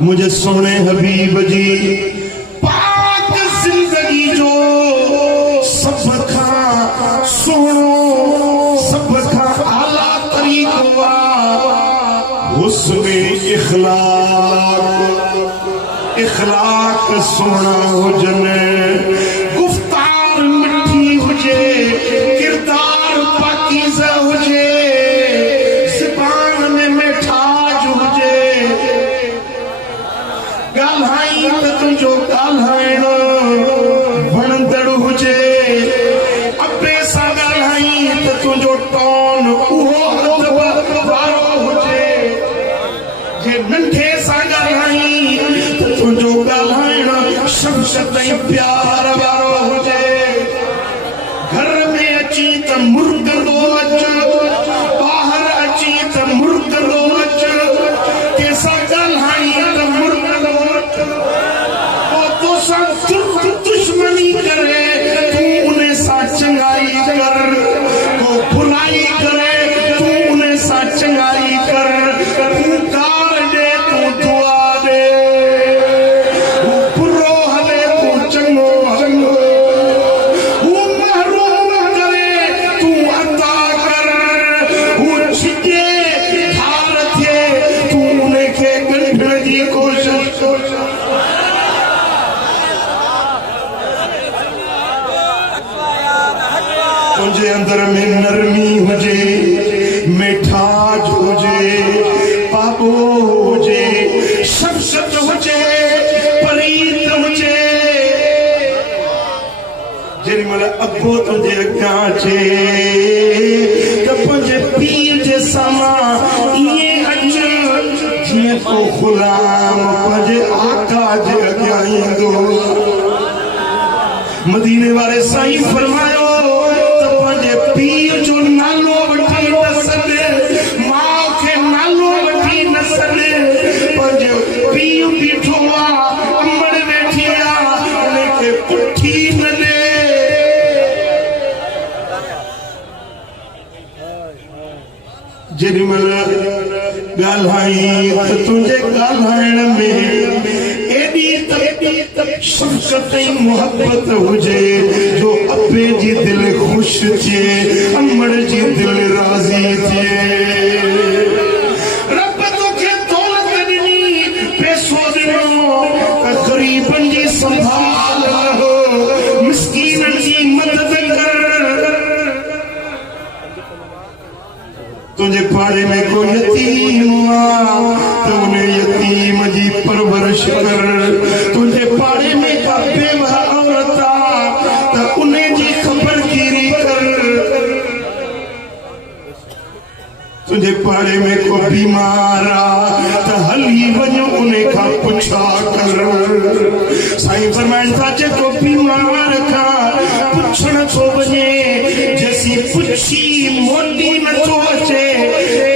मुझे सोने हबीब जी पाक जिंदगी जो सब खा सुनो सब खा आला तरीको हुस्ने इखलाक सोना हुजने गुफ्तार मिठी हुजे किरदार पाकीज़ा हुजे ज़ुबान में मिठास हुजे गाल्हाई त तुंहिंजो गाल्हाइण वणंदड़ हुजे अबे सां गाल्हाई त तुंहिंजो टोन उहो अदब वारो हुजे जे नंढे सां गाल्हाई त तुंहिंजो गाल्हाइण शम्स ताईं प्यार वारो हुजे घर में अची त मुर्गंदो अच ॿाहिरि अची त मुर्गंदो अच कंहिंसां गाल्हाई त मुर्गंदो अच पोइ तोसां दुश्मनी करे तूं उन सां चङाई कर को बुराई करे तूं उन सां चङाई कर तूं कार ॾे तूं दुआ ॾे हू बुरो हले तूं चङो चङो हू महरूम करे तूं अता कर हू छिके ठार थिए तूं उनखे ॻंढण जी कोशिश कर तुझे अंदर में नरमी हुजे मिठास हुजे पापो हुजे शफ़क़त हुजे परीत हुजे जेॾी महिल अबो तुंहिंजे अॻियां अचे त पंहिंजे पीउ जे साम्हूं ईअं अच जीअं को ग़ुलाम पंहिंजे आका जे अॻियां ईंदो मदीने वारे साईं फरमायो पीउ जो नालो वठी न सॾ माउ खे नालो वठी न सॾ पंहिंजो पीउ बीठो आहे अमड़ वेठी आहे उनखे पुठी न ॾे जेॾी महिल ॻाल्हाई त तुंहिंजे ॻाल्हाइण में एॾी शफ़क़त ऐं मुहबत हुजे जो अबे जी दिलि ख़ुशि थिए अमड़ जी दिलि राज़ी थिए रब तोखे दौलत ॾिनी पैसो ॾिनो त ग़रीबनि जी संभाल रहो मिस्कीननि जी मदद कर तुंहिंजे पाड़े में को यतीम आहे त उन यतीम जी परवरिश कर तुंहिंजे पाड़े में का बेवा औरत आहे त उन जी ख़बरगिरी कर तुंहिंजे पाड़े में को बीमार आहे त हली वञो उन खां पुछा कर साईं फरमाइनि था जेको बीमार खां पुछण थो वञे जेसीं पुछी मोटी नथो अचे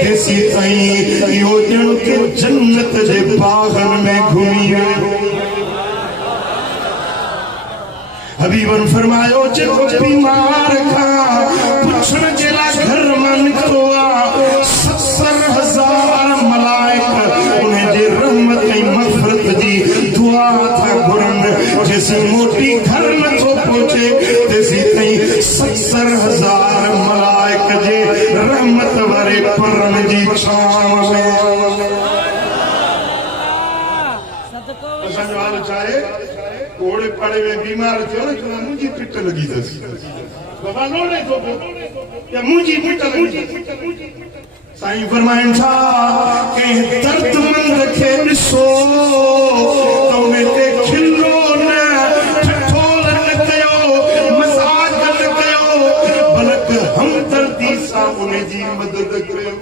तेसीं ताईं इहो ॼण के जन्नत जे बाग़नि में घुमी हबीबन फरमायो जेको बीमार खां पुछण जे लाइ घर मां निकितो आहे 70,000 मलाइक उन जे रहमत ऐं मग़फ़िरत जी दुआ था घुरनि जेसीं मोटी घर नथो पहुचे तेसीं ताईं 70,000 मलाइक जे रहमत वारे परनि जी छांव में असांजो हाल छा आहे ओड़े पाड़े में बीमार थियो न त मुंहिंजी पिट लॻी अथसि बाबा लोड़े थो पियो या मुंहिंजी पिट साईं फरमाइनि था कंहिं दर्दमंद खे ॾिसो त उन ते खिलो न ठठोल न कयो मज़ाक न कयो बल्कि हमदर्दी सां उन जी मदद कयो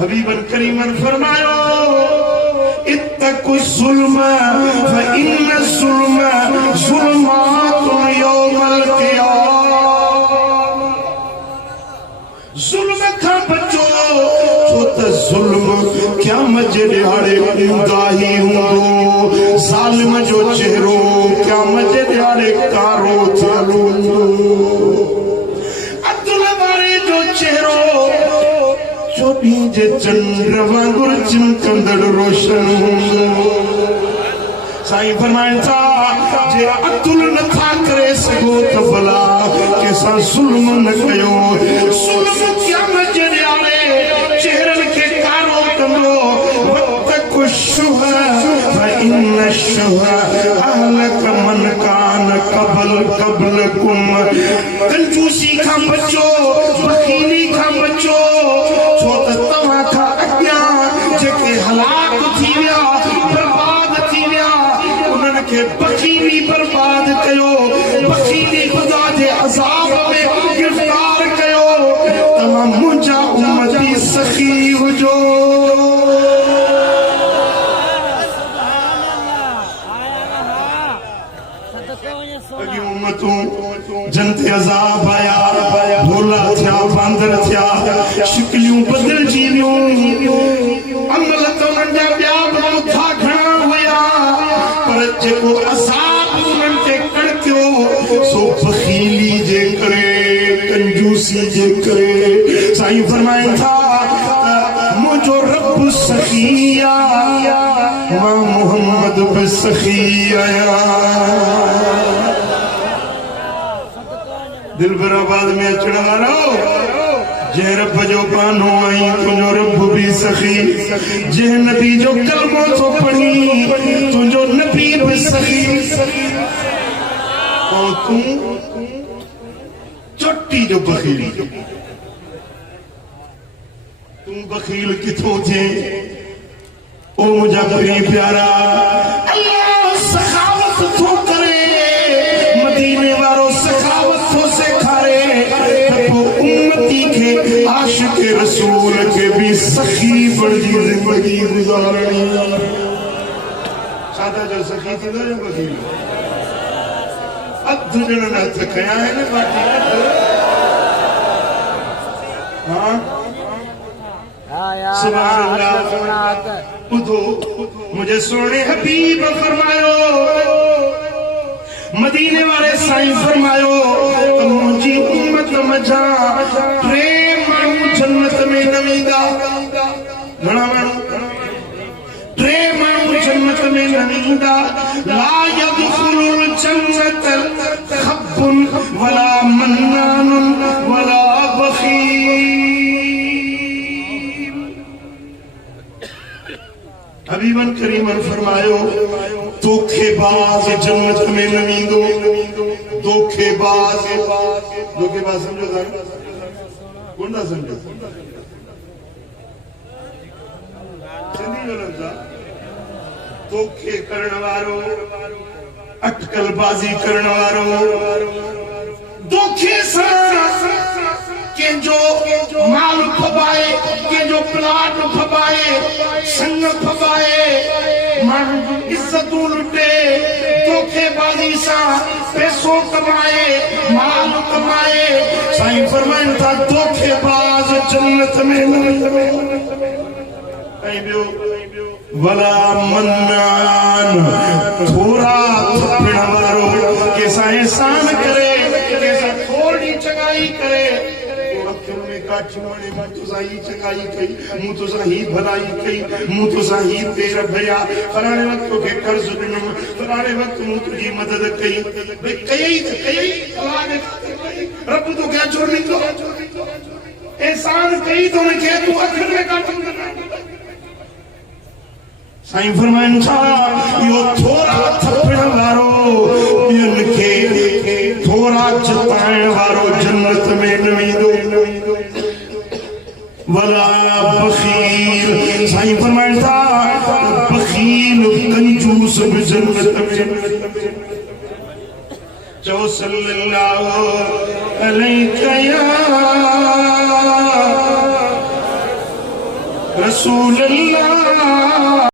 हबीबन करीमन फरमायो इत्तक़ु ज़ुल्म फ़इन्न ज़ुल्म ज़ुल्मातुन यौमल क़ियामह ज़ुल्म खां बचो छो त ज़ुल्म क़यामत जे ॾियारे ऊंदाही हूंदो ज़ालिम जो चेहरो क़यामत जे ॾियारे कारो थियल हूंदो अदल वारे जो चेहरो छो बीजे चंद्र वांगुर चिमकंदड़ रोशन साईं फरमाइनि था जे अतुल नथा करे सघो त भला कंहिंसां ज़ुल्म न कयो ज़ुल्म क़यामत जे ॾियारे चेहरनि खे कारो कंदो वतक़ु शुह फइन्न शुह अहलक मन कान क़बलकुम कंजूसी खां बचो बख़ीली खां बचो छो त तव्हां खां अॻियां जेके हलाक थी विया बर्बाद थी विया उन्हनि खे बख़ीली बर्बाद कयो बख़ीली ख़ुदा जे अज़ाब में गिरफ़्तार कयो तव्हां मुंहिंजा उम्मती सखी हुजो जनते अज़ाब आया भोला थिया बांदर थिया शिकलियूं बदिलजी वियूं अमल त उन्हनि जा ॿिया बि था घणा हुया पर जेको अज़ाब उन्हनि ते कड़कियो सो बख़ीली जे करे कंजूसी जे करे साईं फरमाइनि था मुंहिंजो रब सखी आया मां मोहम्मद बि सखी आहियां दिल बराबाद में अचण वारो जंहिं रब जो पानो आई तुंहिंजो रब भी सखी जंहिं नबी जो कलमो थो पढ़ी तुंहिंजो नबी भी सखी ऐं तूं चोटी जो बख़ील तूं बख़ील किथों थिए ओ मुंहिंजा प्रिय प्यारा अल्लाह सखावत थो करे मदीने वारो सखावत थो सेखारे उम्मती के आशिक रसूल के भी सखी बड़ी जिंदगी गुजारणी सादा जो सखी थी जो बख़ील अध जन हथ खया है न बाकी हाँ सुभान अल्लाह ॿुधो मुझे सोने हबीब फरमायो मदीने वाले साईं फरमायो मुंहिंजी उम्मत मजा टे माण्हू जन्नत में न वेंदा घणा माण्हू टे माण्हू जन्नत में न वेंदा ला यदखुलुल जन्नत खब्बुन वला मन्नानुन वला बख़ील हबीबन करीमन फरमायो धोखेबाज जन्नत में न वेंदो धोखेबाज समझो था कौन था समझो धोखे करण वारो अटकलबाजी करण वारो धोखे सां कंहिंजो माल फबाए कंहिंजो प्लाट फबाए संग फबाए माण्हू जी इज़तूं लुटे धोखेबाज़ी सां पैसो कमाए माल कमाए साईं फरमाइनि था धोखेबाज़ जन्नत में ऐं ॿियो वला मन्नान थोरा थपण वारो कंहिंसां एहसान करे कंहिंसां थोरी चङाई करे चंगाई कई मूं तोसां ही भलाई कई मूं तोसां ही पेर भरिया फलाणे वक्त के कर्ज ॾिनम फलाणे वक्त मूं तुंहिंजी मदद कई भई कई रब तोखे अजर ॾींदो एहसान कई तो उनखे तूं अखियुनि में कान साईं फरमाइनि था इहो थोरा थपण वारो ॿियनि खे थोरा जताइण वारो जन्नत में न वेंदो वला बख़ील साईं फरमाइनि था बख़ील कंजूस भी जन्नत में चओ सल्लल्लाहु अलैहि या रसूल अल्लाह